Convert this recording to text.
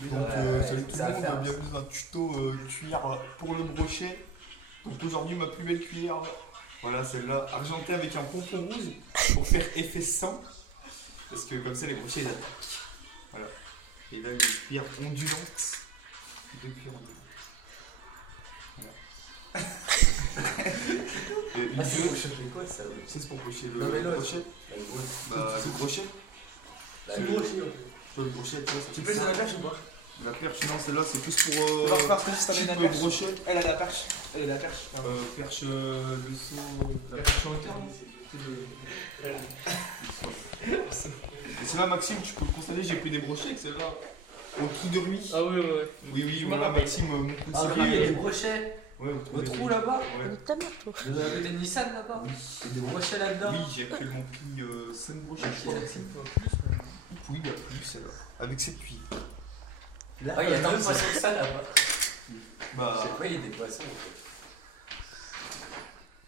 Donc salut tout le monde, bienvenue dans un tuto cuillère pour le brochet. Donc aujourd'hui ma plus belle cuillère, voilà celle-là, argentée avec un pompon rouge pour faire effet sang. Parce que comme ça les brochets ils attaquent. Voilà. Et là une cuillère ondulante. Deux cuillères ondulantes. Voilà. C'est pour choper quoi ça? C'est pour brocher Non, mais le là, brochet. Bah, Le brochet. le brochet. Le brochet, tu vois, ça Tu fait peux ça. la perche ou pas? La perche, non, celle-là c'est plus On pour va refaire ce juste type avec la perche. brochet. Elle a la perche. Elle a la perche. Perche le saut, la perche en hauteur. Et celle-là, Maxime, tu peux le constater, j'ai pris des brochets avec celle-là au trou de Rumi. Ah oui, ouais. Oui, Je me voilà, rappelle. Maxime, mon coup de Ah serre, oui, il y a des brochets. Ouais, Au trou là-bas. Ouais. Ta mère, toi. De la côté de Nissan là-bas. Il y a des brochets là-dedans. Oui, j'ai actuellement pris 5 brochets, je crois, Maxime. Oui, il y a plus celle-là, avec cette cuillère. Là, il y a tant de poissons que ça là-bas. Bah, C'est quoi, il y a des poissons en fait.